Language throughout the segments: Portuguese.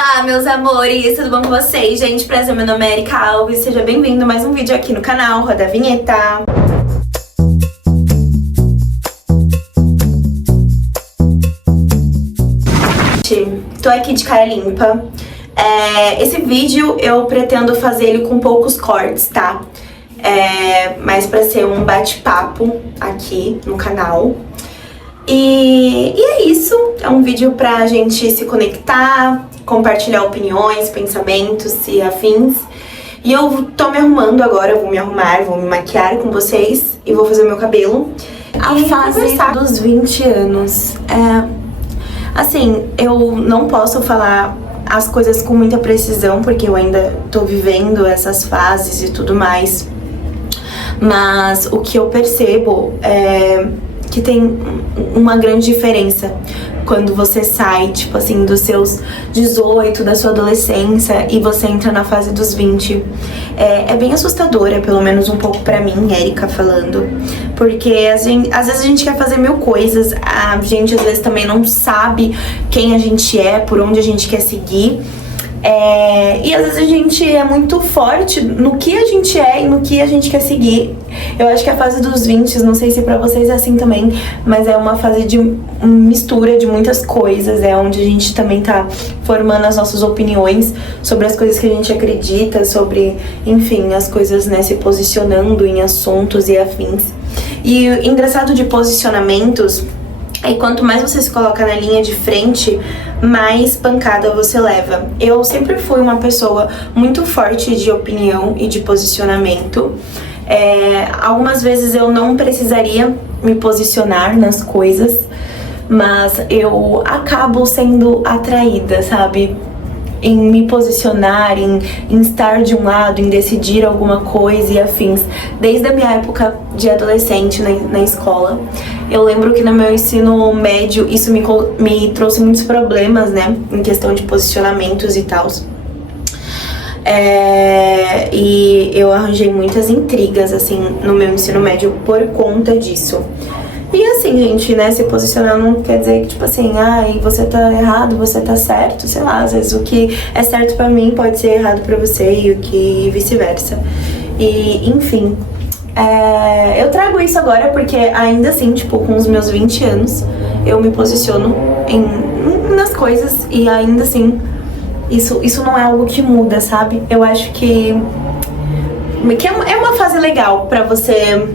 Olá, meus amores, tudo bom com vocês? Gente, prazer, meu nome é Erika Alves, seja bem-vindo a mais um vídeo aqui no canal, roda a vinheta. Tô aqui de cara limpa. Esse vídeo eu pretendo fazer ele com poucos cortes, tá? Mas pra ser um bate-papo aqui no canal. E é isso, é um vídeo pra gente se conectar, compartilhar opiniões, pensamentos e afins. E eu tô me arrumando agora, eu vou me arrumar, vou me maquiar com vocês e vou fazer meu cabelo. A fase dos 20 anos. Assim, eu não posso falar as coisas com muita precisão, porque eu ainda tô vivendo essas fases e tudo mais. Mas o que eu percebo é que tem uma grande diferença quando você sai, tipo assim, dos seus 18, da sua adolescência e você entra na fase dos 20. É bem assustadora, pelo menos um pouco pra mim, Erika falando, porque às vezes a gente quer fazer mil coisas, a gente às vezes também não sabe quem a gente é, por onde a gente quer seguir. E às vezes a gente é muito forte no que a gente é e no que a gente quer seguir. Eu acho que a fase dos 20, não sei se pra vocês é assim também, mas é uma fase de mistura de muitas coisas. É onde a gente também tá formando as nossas opiniões sobre as coisas que a gente acredita, sobre, enfim, as coisas, né, se posicionando em assuntos e afins. E o engraçado de posicionamentos é que quanto mais você se coloca na linha de frente, mais pancada você leva. Eu sempre fui uma pessoa muito forte de opinião e de posicionamento. Algumas vezes eu não precisaria me posicionar nas coisas, mas eu acabo sendo atraída, sabe? Em me posicionar, em estar de um lado, em decidir alguma coisa e afins. Desde a minha época de adolescente na escola, eu lembro que no meu ensino médio isso me trouxe muitos problemas, né, em questão de posicionamentos e tal. E eu arranjei muitas intrigas, assim, no meu ensino médio por conta disso. E assim, gente, né, se posicionar não quer dizer que, tipo assim, você tá errado, você tá certo, sei lá, às vezes o que é certo pra mim pode ser errado pra você e o que vice-versa. E, enfim, eu trago isso agora porque ainda assim, tipo, com os meus 20 anos, eu me posiciono nas coisas e ainda assim, isso não é algo que muda, sabe? Eu acho que é uma fase legal pra você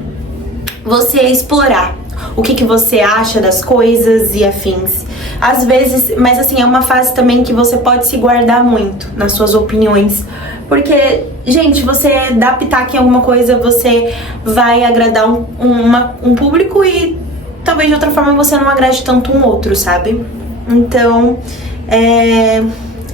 explorar o que você acha das coisas e afins. Às vezes, mas assim, é uma fase também que você pode se guardar muito nas suas opiniões. Porque, gente, você dá pitaco em alguma coisa, você vai agradar um público e talvez de outra forma você não agrade tanto um outro, sabe? Então, é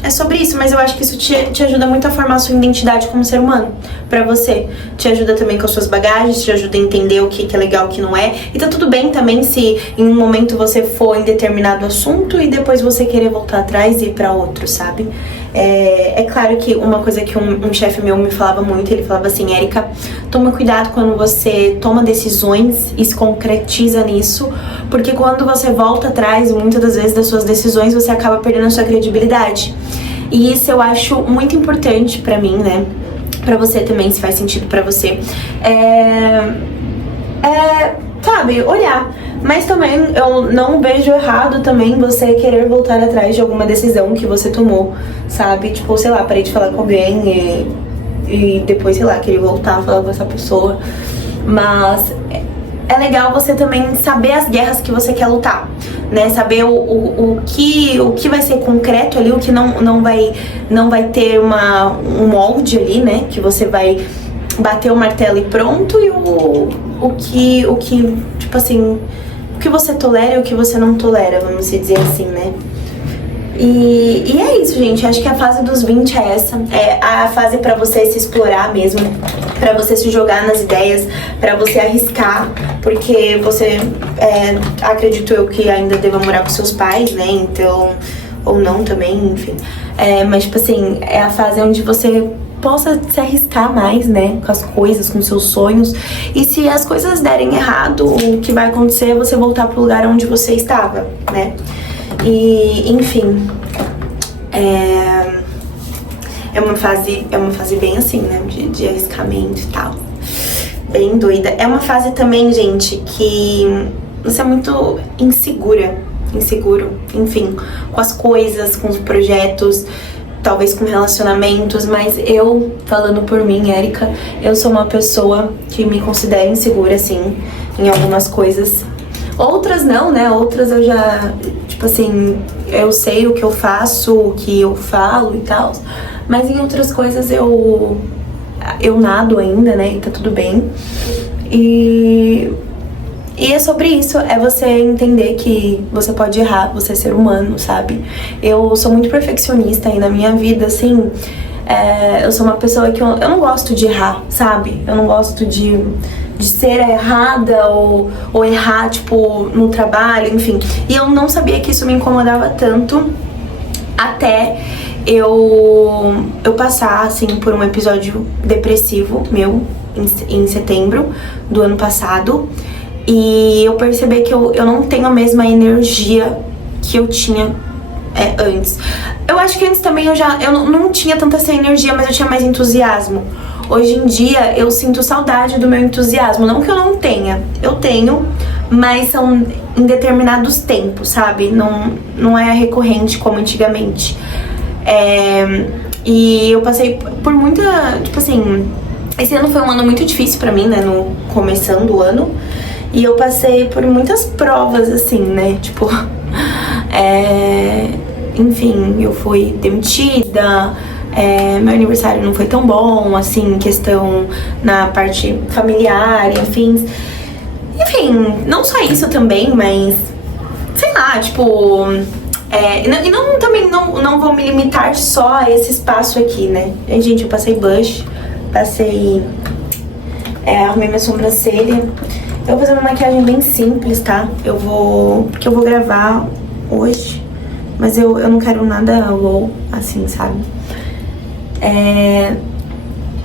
sobre isso, mas eu acho que isso te ajuda muito a formar a sua identidade como ser humano, pra você. Te ajuda também com as suas bagagens, te ajuda a entender o que é legal e o que não é. E tá tudo bem também se em um momento você for em determinado assunto e depois você querer voltar atrás e ir pra outro, sabe? É claro que uma coisa que um chefe meu me falava muito, ele falava assim: Erika, toma cuidado quando você toma decisões e se concretiza nisso, porque quando você volta atrás, muitas das vezes das suas decisões, você acaba perdendo a sua credibilidade. E isso eu acho muito importante pra mim, né? Pra você também, se faz sentido pra você. Sabe, olhar. Mas também eu não vejo errado também você querer voltar atrás de alguma decisão que você tomou, sabe? Tipo, sei lá, parei de falar com alguém e depois, sei lá, querer voltar a falar com essa pessoa. Mas é legal você também saber as guerras que você quer lutar, né? Saber o que vai ser concreto ali, o que não vai ter um molde ali, né? Que você vai bater o martelo e pronto, e o que, tipo assim, o que você tolera e o que você não tolera, vamos dizer assim, né? E é isso, gente. Acho que a fase dos 20 é essa. É a fase pra você se explorar mesmo, pra você se jogar nas ideias, pra você arriscar, porque você, acredito eu que ainda deva morar com seus pais, né? Então, ou não também, enfim. Mas, tipo assim, é a fase onde você possa se arriscar mais, né, com as coisas, com seus sonhos. E se as coisas derem errado, o que vai acontecer é você voltar pro lugar onde você estava, né? E, enfim, É uma fase bem assim, né? De arriscamento e tal. Bem doida. É uma fase também, gente, que você é muito inseguro, enfim, com as coisas, com os projetos, talvez com relacionamentos, mas eu, falando por mim, Erika, eu sou uma pessoa que me considero insegura, assim, em algumas coisas. Outras não, né? Outras eu já, tipo assim, eu sei o que eu faço, o que eu falo e tal, mas em outras coisas eu nado ainda, né? E tá tudo bem. E é sobre isso, é você entender que você pode errar, você é ser humano, sabe? Eu sou muito perfeccionista aí na minha vida, assim, eu sou uma pessoa que eu não gosto de errar, sabe? Eu não gosto de ser errada ou errar, tipo, no trabalho, enfim. E eu não sabia que isso me incomodava tanto até eu passar, assim, por um episódio depressivo meu em setembro do ano passado. E eu percebi que eu não tenho a mesma energia que eu tinha antes. Eu acho que antes também eu não tinha tanta essa energia, mas eu tinha mais entusiasmo. Hoje em dia eu sinto saudade do meu entusiasmo. Não que eu não tenha, eu tenho, mas são em determinados tempos, sabe? Não é recorrente como antigamente. E eu passei por muita, tipo assim, esse ano foi um ano muito difícil pra mim, né? No começando o ano. E eu passei por muitas provas, assim, né? Tipo, enfim, eu fui demitida, meu aniversário não foi tão bom, assim, questão na parte familiar, enfim. Enfim, não só isso também, mas, sei lá, tipo... também não vou me limitar só a esse espaço aqui, né? Gente, eu passei blush, arrumei minha sobrancelha. Eu vou fazer uma maquiagem bem simples, tá? Porque eu vou gravar hoje, mas eu não quero nada low, assim, sabe?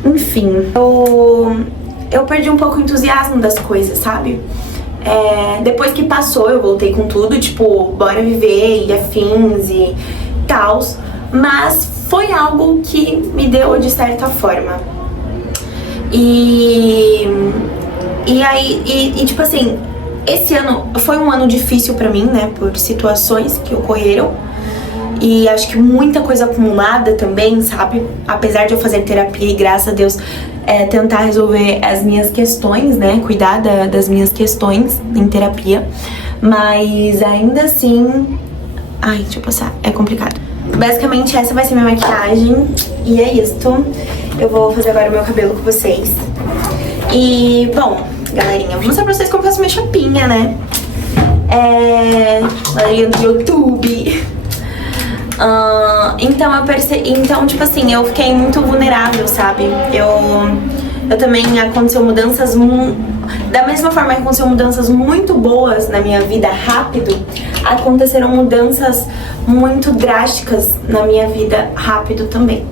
Enfim, eu perdi um pouco o entusiasmo das coisas, sabe? Depois que passou, eu voltei com tudo, tipo, bora viver e afins e tals, mas foi algo que me deu de certa forma. E aí, tipo assim, esse ano foi um ano difícil pra mim, né, por situações que ocorreram. E acho que muita coisa acumulada também, sabe? Apesar de eu fazer terapia e, graças a Deus, tentar resolver as minhas questões, né, cuidar das minhas questões em terapia. Mas ainda assim... Ai, deixa eu passar, é complicado. Basicamente essa vai ser minha maquiagem e é isto. Eu vou fazer agora o meu cabelo com vocês. E, bom, galerinha, vou mostrar pra vocês como eu faço minha chapinha, né? Galerinha do YouTube. Então, tipo assim, eu fiquei muito vulnerável, sabe? Eu também aconteceu mudanças... Da mesma forma que aconteceram mudanças muito boas na minha vida rápido, aconteceram mudanças muito drásticas na minha vida rápido também.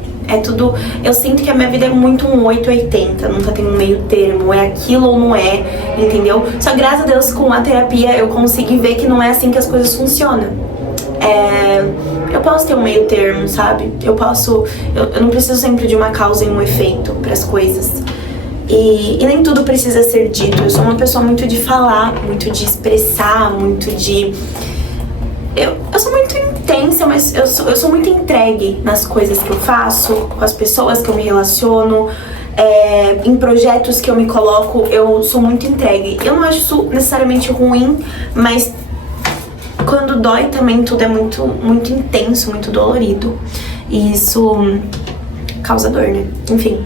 Eu sinto que a minha vida é muito um 880, nunca tem um meio termo, é aquilo ou não é, entendeu? Só que, graças a Deus, com a terapia eu consegui ver que não é assim que as coisas funcionam. Eu posso ter um meio termo, sabe? Eu não preciso sempre de uma causa e um efeito para as coisas. E nem tudo precisa ser dito. Eu sou uma pessoa muito de falar, muito de expressar, muito de... Eu sou muito intensa, mas eu sou muito entregue nas coisas que eu faço, com as pessoas que eu me relaciono, em projetos que eu me coloco, eu sou muito entregue. Eu não acho isso necessariamente ruim, mas quando dói também tudo é muito, muito intenso, muito dolorido. E isso causa dor, né? Enfim.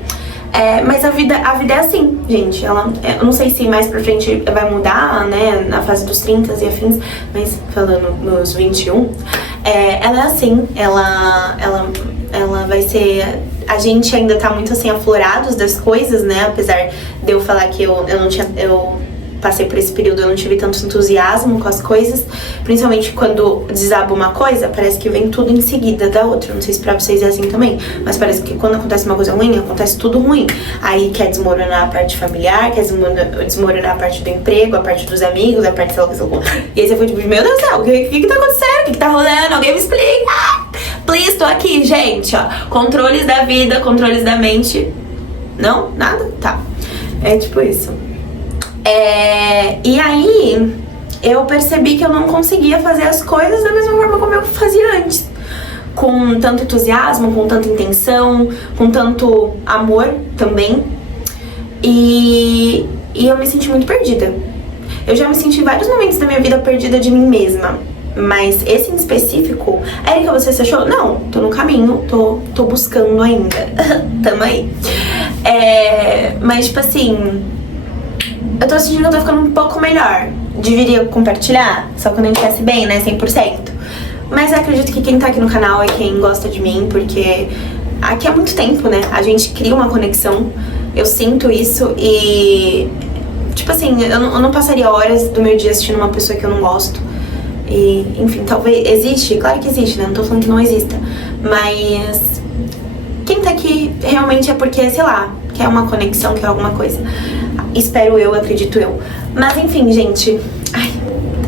Mas a vida é assim, gente. Eu não sei se mais pra frente vai mudar, né, na fase dos 30 e afins, mas falando nos 21, ela é assim, ela vai ser... A gente ainda tá muito assim, aflorados das coisas, né, apesar de eu falar que eu passei por esse período, eu não tive tanto entusiasmo com as coisas, principalmente quando desaba uma coisa, parece que vem tudo em seguida da outra. Não sei se pra vocês é assim também, mas parece que quando acontece uma coisa ruim, acontece tudo ruim. Aí quer desmoronar a parte familiar, quer desmoronar a parte do emprego, a parte dos amigos, a parte, sei lá, e aí você foi tipo, meu Deus do céu, o que tá acontecendo? O que tá rolando? Alguém me explica! Please, tô aqui, gente, ó. Controles da vida, controles da mente. Não? Nada? Tá. É tipo isso. E aí, eu percebi que eu não conseguia fazer as coisas da mesma forma como eu fazia antes. Com tanto entusiasmo, com tanta intenção, com tanto amor também. E eu me senti muito perdida. Eu já me senti em vários momentos da minha vida perdida de mim mesma. Mas esse em específico, Erika, você se achou? Não, tô no caminho, tô buscando ainda. Tamo aí. Mas tipo assim, eu tô sentindo que eu tô ficando um pouco melhor. Deveria compartilhar, só quando eu estivesse bem, né, 100%. Mas eu acredito que quem tá aqui no canal é quem gosta de mim, porque aqui há muito tempo, né, a gente cria uma conexão. Eu sinto isso e, tipo assim, eu não passaria horas do meu dia assistindo uma pessoa que eu não gosto. E, enfim, talvez existe, claro que existe, né? Não tô falando que não exista. Mas quem tá aqui realmente é porque, sei lá, quer uma conexão, quer alguma coisa. Espero eu, acredito eu. Mas enfim, gente. Ai,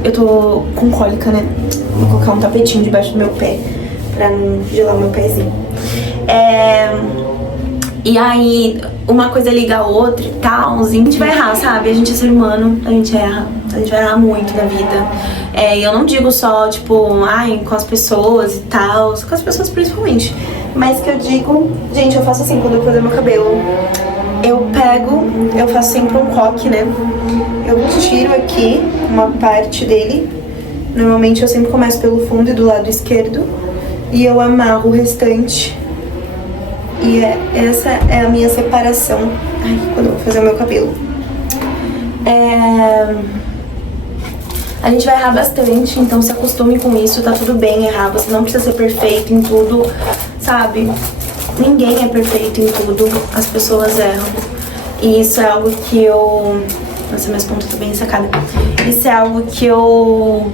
eu tô com cólica, né? Vou colocar um tapetinho debaixo do meu pé pra não gelar o meu pezinho. E aí, uma coisa liga a outra e tal, a gente vai errar, sabe? A gente é ser humano, a gente erra. A gente vai errar muito na vida. E eu não digo só, tipo, ai, com as pessoas e tal, com as pessoas principalmente. Mas que eu digo, gente, eu faço assim, quando eu fazer meu cabelo, eu faço sempre um coque, né? Eu tiro aqui uma parte dele. Normalmente eu sempre começo pelo fundo e do lado esquerdo. E eu amarro o restante. E essa é a minha separação. Ai, quando eu vou fazer o meu cabelo. A gente vai errar bastante, então se acostume com isso, tá tudo bem errar. Você não precisa ser perfeito em tudo, sabe? Ninguém é perfeito em tudo, as pessoas erram. E isso é algo que eu... Nossa, minhas pontas estão bem sacadas. Isso é algo que eu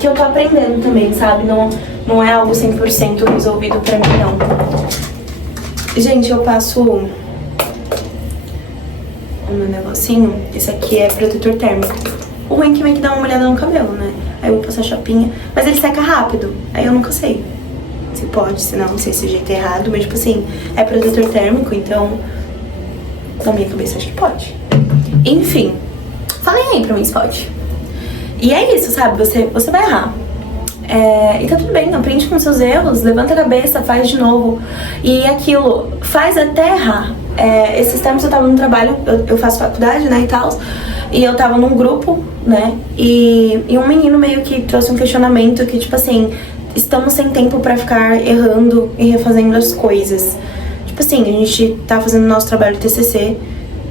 tô aprendendo também, sabe? Não é algo 100% resolvido pra mim, não. Gente, eu passo o meu negocinho. Esse aqui é protetor térmico. O ruim é que vem que dá uma olhada no cabelo, né? Aí eu vou passar chapinha. Mas ele seca rápido. Aí eu nunca sei se pode, se não sei se o jeito é errado. Mas tipo assim, é protetor térmico, então na minha cabeça acho que pode. Enfim, falem aí pra mim se pode. E é isso, sabe? Você vai errar. E tá tudo bem, aprende com seus erros, levanta a cabeça, faz de novo. E aquilo, faz até errar. Esses tempos eu tava no trabalho, eu faço faculdade, né, e tal. E eu tava num grupo, né, e um menino meio que trouxe um questionamento que, tipo assim, estamos sem tempo pra ficar errando e refazendo as coisas. Tipo assim, a gente tá fazendo nosso trabalho de TCC,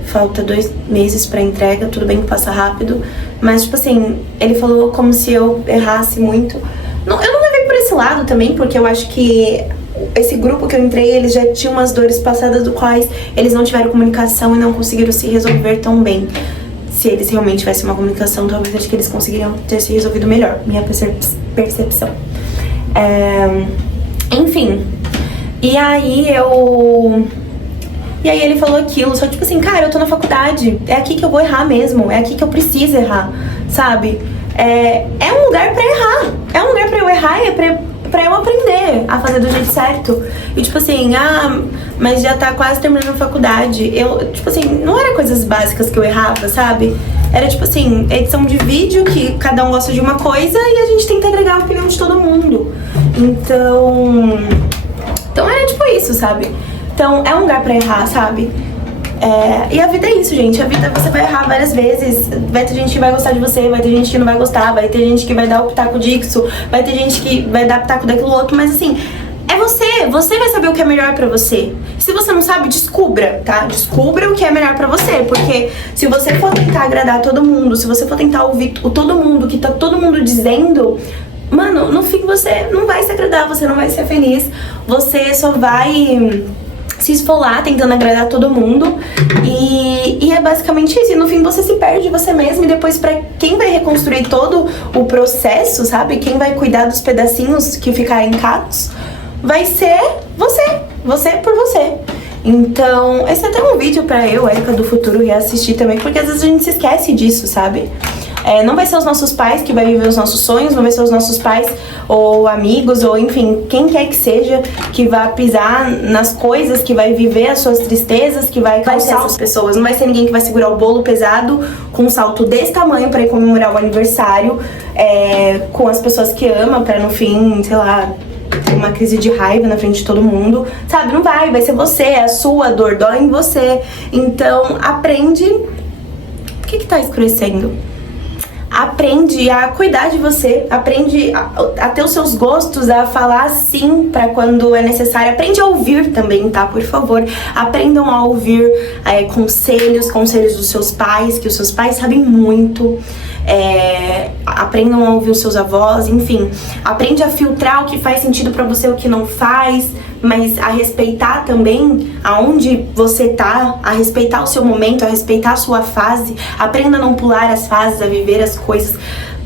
falta 2 meses pra entrega, tudo bem que passa rápido. Mas, tipo assim, ele falou como se eu errasse muito. Eu não levei por esse lado também, porque eu acho que esse grupo que eu entrei, eles já tinham umas dores passadas do quais eles não tiveram comunicação e não conseguiram se resolver tão bem. Se eles realmente tivessem uma comunicação, talvez acho que eles conseguiriam ter se resolvido melhor, minha percepção. Enfim, e aí ele falou aquilo, só tipo assim, cara, eu tô na faculdade, é aqui que eu vou errar mesmo, é aqui que eu preciso errar, sabe? É um lugar pra errar, é um lugar pra eu errar e é pra eu aprender a fazer do jeito certo. E tipo assim, mas já tá quase terminando a faculdade. Tipo assim, não era coisas básicas que eu errava, sabe? Era tipo assim, edição de vídeo, que cada um gosta de uma coisa e a gente tenta agregar a opinião de todo mundo. Então era tipo isso, sabe? Então é um lugar pra errar, sabe? E a vida é isso, gente. A vida você vai errar várias vezes. Vai ter gente que vai gostar de você, vai ter gente que não vai gostar, vai ter gente que vai dar o pitaco disso, vai ter gente que vai dar pitaco daquilo outro, mas assim, é você. Você vai saber o que é melhor pra você. Se você não sabe, descubra, tá? Descubra o que é melhor pra você, porque se você for tentar agradar todo mundo, se você for tentar ouvir todo mundo, que tá todo mundo dizendo, mano, no fim você não vai se agradar, você não vai ser feliz, você só vai se esfolar tentando agradar todo mundo e é basicamente isso. E no fim você se perde você mesmo, e depois pra quem vai reconstruir todo o processo, sabe? Quem vai cuidar dos pedacinhos que ficarem catos vai ser você por você. Então esse é até um vídeo pra eu, Erika do futuro, reassistir também, porque às vezes a gente se esquece disso, sabe? Não vai ser os nossos pais que vai viver os nossos sonhos, não vai ser os nossos pais ou amigos, ou enfim, quem quer que seja, que vai pisar nas coisas, que vai viver as suas tristezas, que vai causar as pessoas. Não vai ser ninguém que vai segurar o bolo pesado com um salto desse tamanho pra ir comemorar o aniversário com as pessoas que ama, pra no fim, sei lá, ter uma crise de raiva na frente de todo mundo, sabe? Não vai ser você, é a sua dor, dói em você. Então, aprende. Por que tá escurecendo? Aprende a cuidar de você, aprende a ter os seus gostos, a falar sim pra quando é necessário. Aprende a ouvir também, tá? Por favor, aprendam a ouvir conselhos dos seus pais, que os seus pais sabem muito. Aprendam a ouvir os seus avós, enfim. Aprende a filtrar o que faz sentido pra você e o que não faz, mas a respeitar também aonde você tá, a respeitar o seu momento, a respeitar a sua fase. Aprenda a não pular as fases, a viver as coisas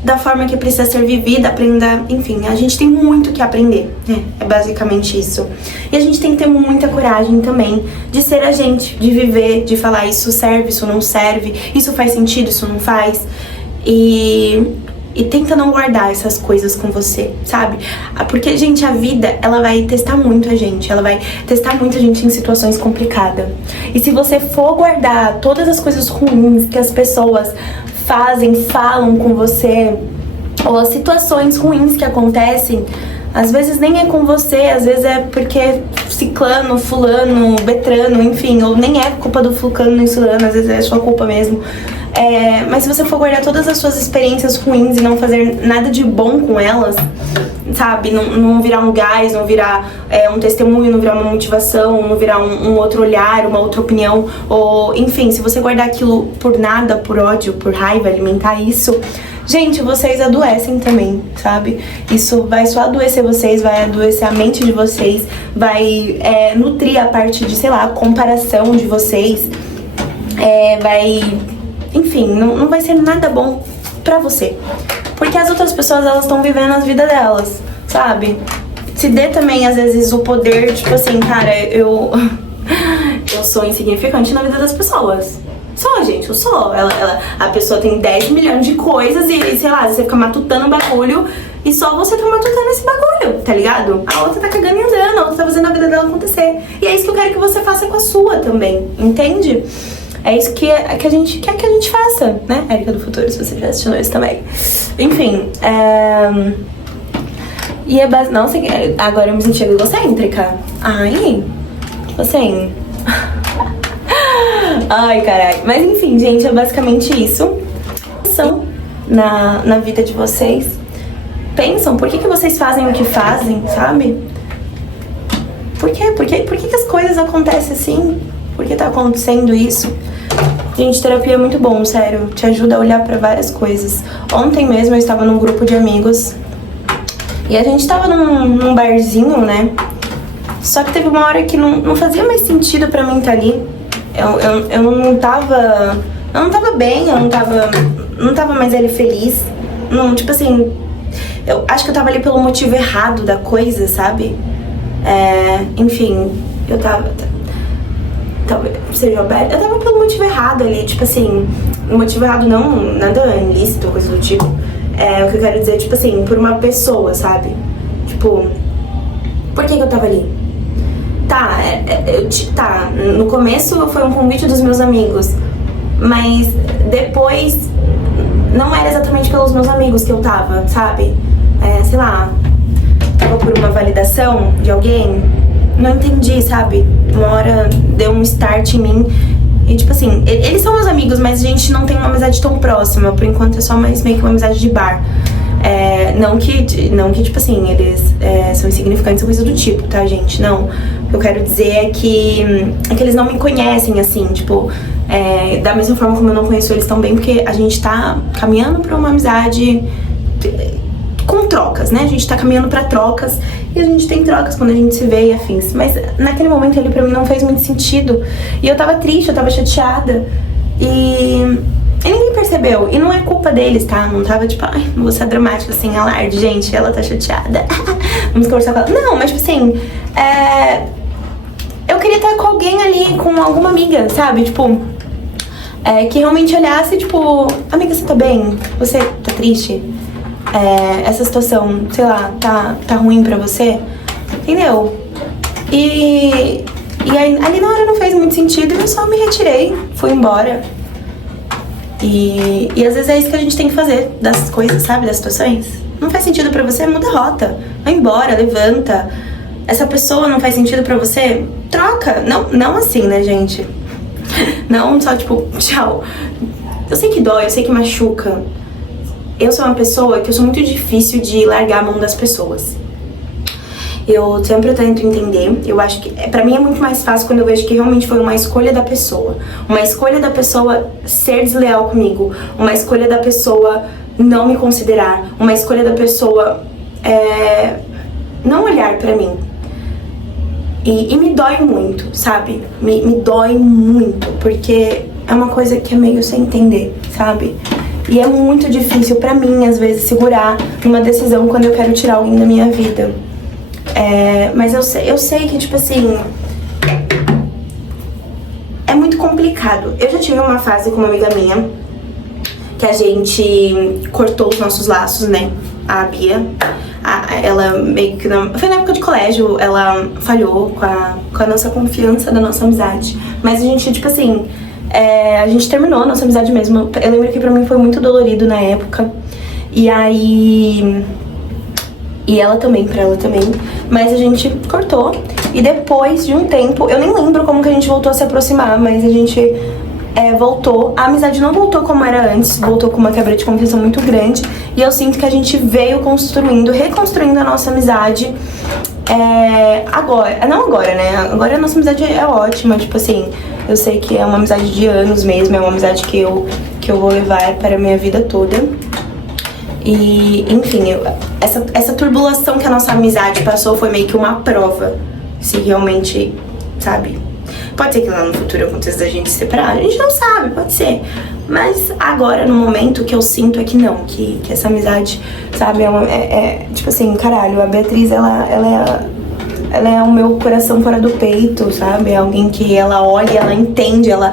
da forma que precisa ser vivida. Aprenda, enfim, a gente tem muito que aprender, é basicamente isso. E a gente tem que ter muita coragem também de ser a gente, de viver, de falar isso serve, isso não serve, isso faz sentido, isso não faz. E tenta não guardar essas coisas com você, sabe? Porque, gente, a vida, ela vai testar muito a gente. Ela vai testar muito a gente em situações complicadas. E se você for guardar todas as coisas ruins que as pessoas falam com você, ou as situações ruins que acontecem, às vezes nem é com você, às vezes é porque ciclano, fulano, betrano, enfim, ou nem é culpa do fulano nem fulano, às vezes é sua culpa mesmo. Mas se você for guardar todas as suas experiências ruins e não fazer nada de bom com elas, sabe? Não virar um gás, não virar um testemunho, não virar uma motivação, não virar um outro olhar, uma outra opinião, ou enfim, se você guardar aquilo por nada, por ódio, por raiva, alimentar isso, gente, vocês adoecem também, sabe? Isso vai só adoecer vocês, vai adoecer a mente de vocês, vai nutrir a parte de, sei lá, comparação de vocês, enfim, não vai ser nada bom pra você. Porque as outras pessoas, elas estão vivendo as vidas delas, sabe? Se dê também, às vezes, o poder, tipo assim, cara, eu sou insignificante na vida das pessoas. Só, gente, eu sou. A pessoa tem 10 milhões de coisas e, sei lá, você fica matutando o bagulho e só você tá matutando esse bagulho, tá ligado? A outra tá cagando e andando, a outra tá fazendo a vida dela acontecer. E é isso que eu quero que você faça com a sua também, entende? É isso que a gente quer que a gente faça, né? Érica do Futuro, se você já assistiu isso também. Enfim, e nossa, agora eu me senti egocêntrica. Ai, tipo assim... Ai, caralho. Mas enfim, gente, é basicamente isso. Pensam na vida de vocês. Pensam, por que vocês fazem o que fazem, sabe? Por quê? Por que as coisas acontecem assim? Por que tá acontecendo isso? Gente, terapia é muito bom, sério. Te ajuda a olhar pra várias coisas. Ontem mesmo eu estava num grupo de amigos e a gente tava num barzinho, né? Só que teve uma hora que não fazia mais sentido pra mim estar ali. Eu não tava bem, eu não tava mais ali feliz. Não, tipo assim, eu acho que eu tava ali pelo motivo errado da coisa, sabe? Enfim, eu tava pelo motivo errado ali, tipo assim, o motivo errado não, nada ilícito, coisa do tipo. O que eu quero dizer, tipo assim, por uma pessoa, sabe? Tipo, por que eu tava ali? No começo foi um convite dos meus amigos, mas depois não era exatamente pelos meus amigos que eu tava, sabe? Sei lá, tava por uma validação de alguém, não entendi, sabe? Uma hora deu um start em mim e tipo assim, eles são meus amigos, mas a gente não tem uma amizade tão próxima, por enquanto é só meio que uma amizade de bar. Não que tipo assim, eles são insignificantes ou coisa do tipo, tá, gente? Não. O que eu quero dizer é que eles não me conhecem, assim, tipo, da mesma forma como eu não conheço eles tão bem, porque a gente tá caminhando pra uma amizade com trocas, né? A gente tá caminhando pra trocas e a gente tem trocas quando a gente se vê e afins. Mas naquele momento ali pra mim não fez muito sentido. E eu tava triste, eu tava chateada. E ninguém percebeu. E não é culpa deles, tá? Não tava tipo, ai, não vou ser dramática assim, alarde, gente, ela tá chateada. Vamos conversar com ela. Não, mas tipo assim, eu queria estar com alguém ali, com alguma amiga, sabe? Tipo, que realmente olhasse, tipo, amiga, você tá bem? Você tá triste? Essa situação, sei lá, tá ruim pra você? Entendeu? E aí, ali na hora não fez muito sentido e eu só me retirei, fui embora. E às vezes é isso que a gente tem que fazer das coisas, sabe? Das situações. Não faz sentido pra você, muda a rota. Vai embora, levanta. Essa pessoa não faz sentido pra você, troca. Não assim, né, gente? Não só tipo, tchau. Eu sei que dói, eu sei que machuca. Eu sou uma pessoa que eu sou muito difícil de largar a mão das pessoas. Eu sempre tento entender. Eu acho que pra mim é muito mais fácil quando eu vejo que realmente foi uma escolha da pessoa. Uma escolha da pessoa ser desleal comigo. Uma escolha da pessoa não me considerar. Uma escolha da pessoa não olhar pra mim. E me dói muito, sabe? Me dói muito, porque é uma coisa que é meio sem entender, sabe? E é muito difícil pra mim, às vezes, segurar uma decisão quando eu quero tirar alguém da minha vida. Mas eu sei que, tipo assim, é muito complicado. Eu já tive uma fase com uma amiga minha que a gente cortou os nossos laços, né? A Bia. Ela meio que foi na época de colégio, ela falhou com a nossa confiança, da nossa amizade. Mas a gente, tipo assim, a gente terminou a nossa amizade mesmo. Eu lembro que pra mim foi muito dolorido na época. E aí... E ela também, pra ela também. Mas a gente cortou. E depois de um tempo, eu nem lembro como que a gente voltou a se aproximar, mas a gente voltou. A amizade não voltou como era antes, voltou com uma quebra de confiança muito grande. E eu sinto que a gente veio reconstruindo a nossa amizade agora. Não agora, né? Agora a nossa amizade é ótima, tipo assim, eu sei que é uma amizade de anos mesmo, é uma amizade que eu vou levar para a minha vida toda. E, enfim, essa turbulação que a nossa amizade passou foi meio que uma prova. Se realmente, sabe? Pode ser que lá no futuro aconteça da gente se separar, a gente não sabe, pode ser. Mas agora, no momento, o que eu sinto é que não, que essa amizade, sabe, tipo assim, caralho, a Beatriz, ela é o meu coração fora do peito, sabe? É alguém que ela olha, ela entende, ela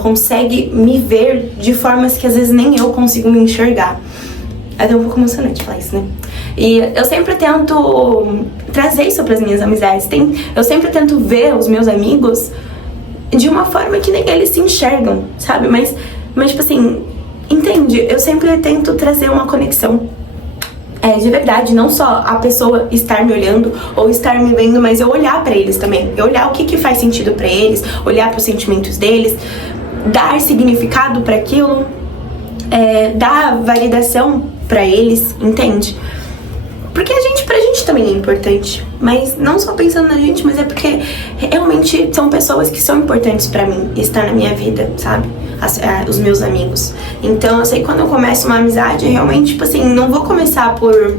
consegue me ver de formas que às vezes nem eu consigo me enxergar. É até um pouco emocionante falar isso, né? E eu sempre tento trazer isso pras minhas amizades. Eu sempre tento ver os meus amigos de uma forma que nem eles se enxergam, sabe? Mas tipo assim, entende? Eu sempre tento trazer uma conexão de verdade, não só a pessoa estar me olhando ou estar me vendo, mas eu olhar pra eles também. Eu olhar o que faz sentido pra eles, olhar pros sentimentos deles, dar significado pra aquilo, dar validação pra eles, entende? Porque pra gente também é importante, mas não só pensando na gente, mas é porque realmente são pessoas que são importantes pra mim estar na minha vida, sabe? Os meus amigos. Então eu sei que quando eu começo uma amizade, realmente, tipo assim, não vou começar por,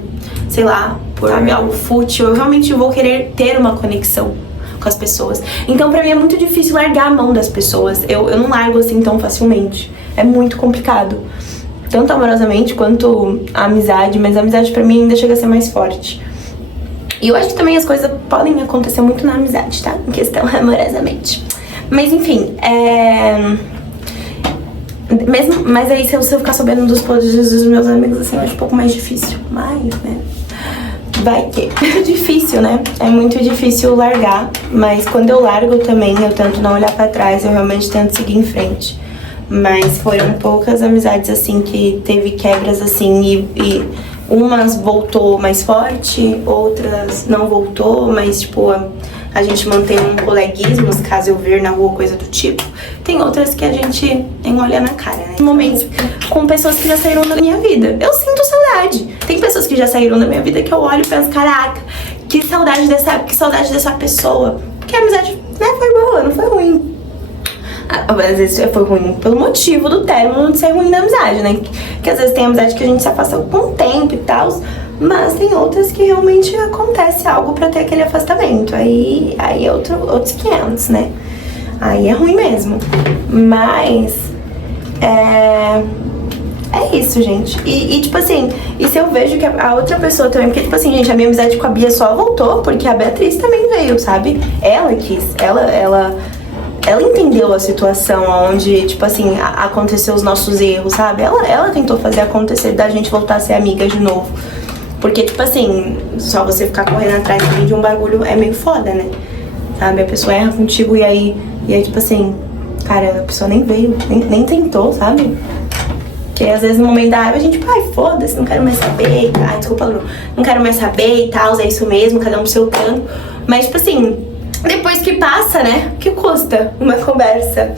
sei lá, por algo fútil, eu realmente vou querer ter uma conexão com as pessoas. Então pra mim é muito difícil largar a mão das pessoas, eu não largo assim tão facilmente, é muito complicado. Tanto amorosamente quanto a amizade, mas a amizade pra mim ainda chega a ser mais forte. E eu acho que também as coisas podem acontecer muito na amizade, tá? Em questão amorosamente. Mas enfim, mas aí se eu ficar sabendo dos podres dos meus amigos, assim, eu acho um pouco mais difícil. Mas, né? Vai que é difícil, né? É muito difícil largar. Mas quando eu largo também, eu tento não olhar pra trás, eu realmente tento seguir em frente. Mas foram poucas amizades, assim, que teve quebras, assim, e umas voltou mais forte, outras não voltou, mas, tipo, a gente mantém um coleguismo, caso eu ver na rua, coisa do tipo. Tem outras que a gente nem olha na cara, né? Momentos com pessoas que já saíram da minha vida. Eu sinto saudade. Tem pessoas que já saíram da minha vida que eu olho e penso, caraca, que saudade dessa pessoa. Porque a amizade, né, foi boa, não foi ruim. Às vezes foi ruim pelo motivo do término de ser ruim da amizade, né? Que às vezes tem amizade que a gente se afasta com o tempo e tal, mas tem outras que realmente acontece algo pra ter aquele afastamento. Aí é outros 500, né? Aí é ruim mesmo. Mas é isso, gente. E tipo assim, e se eu vejo que a outra pessoa também, porque tipo assim, gente, a minha amizade com a Bia só voltou porque a Beatriz também veio, sabe? Ela quis, ela entendeu a situação onde, tipo assim, aconteceu os nossos erros, sabe? Ela tentou fazer acontecer da gente voltar a ser amiga de novo. Porque, tipo assim, só você ficar correndo atrás de um bagulho é meio foda, né? Sabe? A pessoa erra contigo e aí tipo assim, cara, a pessoa nem veio, nem tentou, sabe? Porque às vezes no momento da raiva a gente, ai, foda-se, não quero mais saber, ai, desculpa, Lu, não quero mais saber e tal, é isso mesmo, cada um pro seu canto. Mas, tipo assim, depois que passa, né, o que custa uma conversa?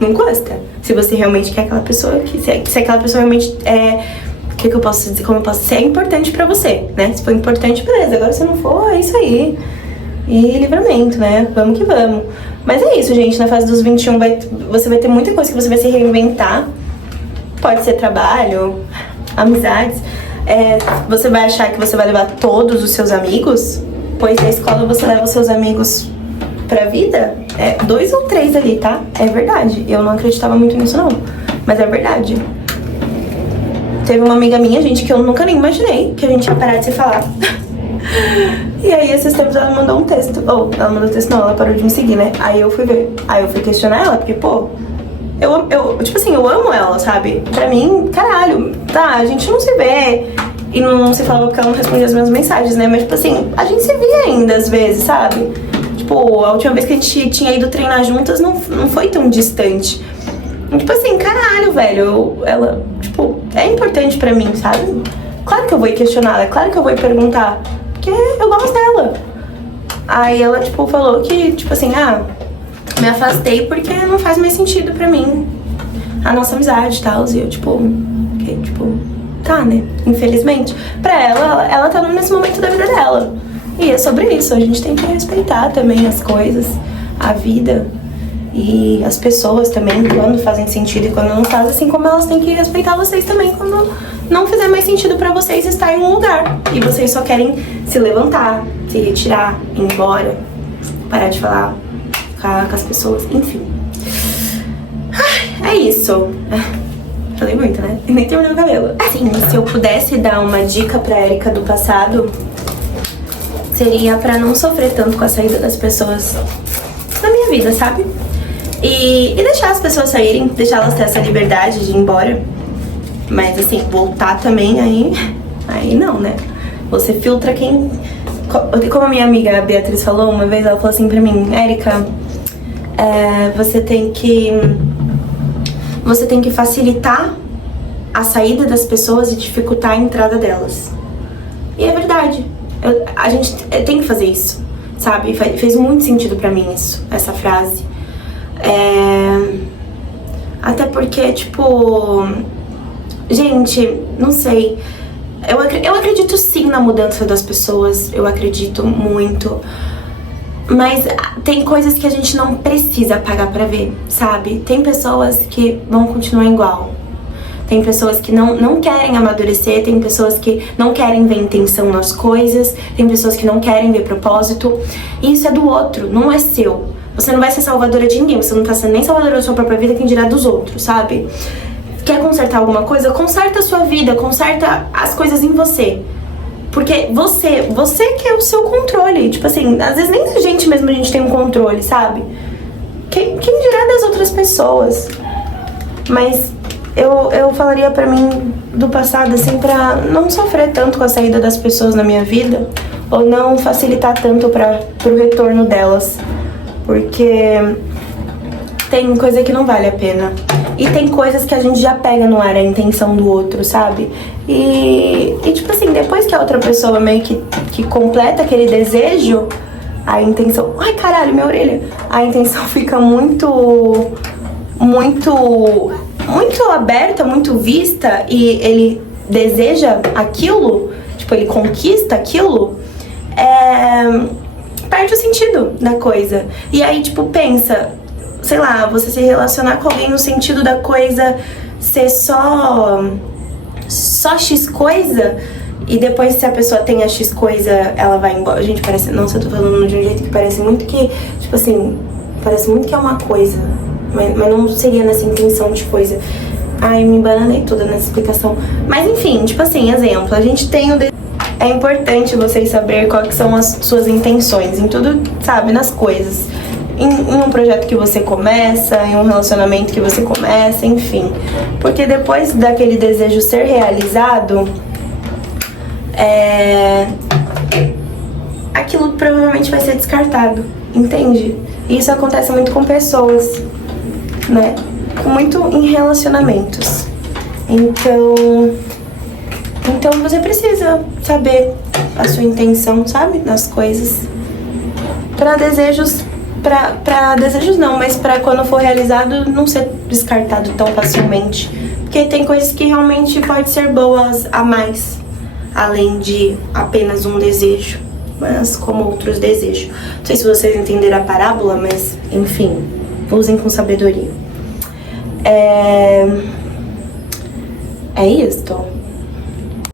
Não custa. Se você realmente quer aquela pessoa, se aquela pessoa realmente o que eu posso dizer, como eu posso dizer, é importante pra você, né? Se for importante, beleza, agora se não for, é isso aí. E livramento, né? Vamos que vamos. Mas é isso, gente, na fase dos 21 você vai ter muita coisa que você vai se reinventar. Pode ser trabalho, amizades. Você vai achar que você vai levar todos os seus amigos, pois na escola você leva os seus amigos pra vida. 2 ou 3 ali, tá? É verdade. Eu não acreditava muito nisso, não. Mas é verdade. Teve uma amiga minha, gente, que eu nunca nem imaginei que a gente ia parar de se falar. E aí, esses tempos, ela mandou um texto. Ela mandou um texto, não, ela parou de me seguir, né? Aí eu fui ver. Aí eu fui questionar ela, porque, pô, tipo assim, eu amo ela, sabe? Pra mim, caralho, tá, a gente não se vê e não se falava porque ela não respondia as minhas mensagens, né? Mas, tipo assim, a gente se via ainda às vezes, sabe? Tipo, a última vez que a gente tinha ido treinar juntas não foi tão distante. Tipo assim, caralho, velho, ela, tipo, é importante pra mim, sabe? Claro que eu vou ir questionar ela, claro que eu vou ir perguntar, porque eu gosto dela. Aí ela, tipo, falou que, tipo assim, me afastei porque não faz mais sentido pra mim a nossa amizade e tal. E eu, tipo, tá, né? Infelizmente. Pra ela tá nesse momento da vida dela. E é sobre isso, a gente tem que respeitar também as coisas, a vida e as pessoas também, quando fazem sentido e quando não fazem, assim como elas têm que respeitar vocês também quando não fizer mais sentido pra vocês estar em um lugar e vocês só querem se levantar, se retirar, ir embora, parar de falar com as pessoas, enfim. É isso. Falei muito, né? E nem terminei o cabelo. Assim, se eu pudesse dar uma dica pra Erika do passado, seria pra não sofrer tanto com a saída das pessoas na minha vida, sabe? E deixar as pessoas saírem, deixar elas ter essa liberdade de ir embora. Mas assim, voltar também, aí não, né? Você filtra quem... Como a minha amiga Beatriz falou uma vez, ela falou assim pra mim, Erika, você tem que facilitar a saída das pessoas e dificultar a entrada delas. E é verdade. A gente tem que fazer isso, sabe? Fez muito sentido pra mim isso, essa frase. Até porque, tipo... Gente, não sei. Eu acredito sim na mudança das pessoas. Eu acredito muito. Mas tem coisas que a gente não precisa pagar pra ver, sabe? Tem pessoas que vão continuar igual. Tem pessoas que não querem amadurecer, tem pessoas que não querem ver intenção nas coisas, tem pessoas que não querem ver propósito. E isso é do outro, não é seu. Você não vai ser salvadora de ninguém, você não tá sendo nem salvadora da sua própria vida, quem dirá dos outros, sabe? Quer consertar alguma coisa? Conserta a sua vida, conserta as coisas em você. Porque você que é o seu controle. Tipo assim, às vezes nem da gente mesmo a gente tem um controle, sabe? Quem dirá das outras pessoas? Mas eu falaria pra mim do passado, assim, pra não sofrer tanto com a saída das pessoas na minha vida. Ou não facilitar tanto pro retorno delas. Porque tem coisa que não vale a pena. E tem coisas que a gente já pega no ar a intenção do outro, sabe? E tipo assim, depois que a outra pessoa meio que completa aquele desejo, a intenção... Ai, caralho, minha orelha! A intenção fica muito aberta, muito vista, e ele deseja aquilo, tipo, ele conquista aquilo, perde o sentido da coisa. E aí, tipo, pensa... Sei lá, você se relacionar com alguém no sentido da coisa ser só X coisa, e depois se a pessoa tem a X coisa, ela vai embora. Gente, parece... Nossa, eu tô falando de um jeito que parece muito que... Tipo assim, parece muito que é uma coisa, mas não seria nessa intenção de coisa. Ai, me embananei toda nessa explicação. Mas enfim, tipo assim, exemplo, a gente tem o... É importante vocês saberem quais são as suas intenções em tudo, sabe, nas coisas. em um projeto que você começa, em um relacionamento que você começa, enfim. Porque depois daquele desejo ser realizado, aquilo provavelmente vai ser descartado, entende? E isso acontece muito com pessoas, né? Muito em relacionamentos. Então você precisa saber a sua intenção, sabe? Nas coisas. Pra desejos não, mas pra quando for realizado não ser descartado tão facilmente. Porque tem coisas que realmente podem ser boas a mais, além de apenas um desejo, mas como outros desejos. Não sei se vocês entenderam a parábola, mas enfim, usem com sabedoria. É isso.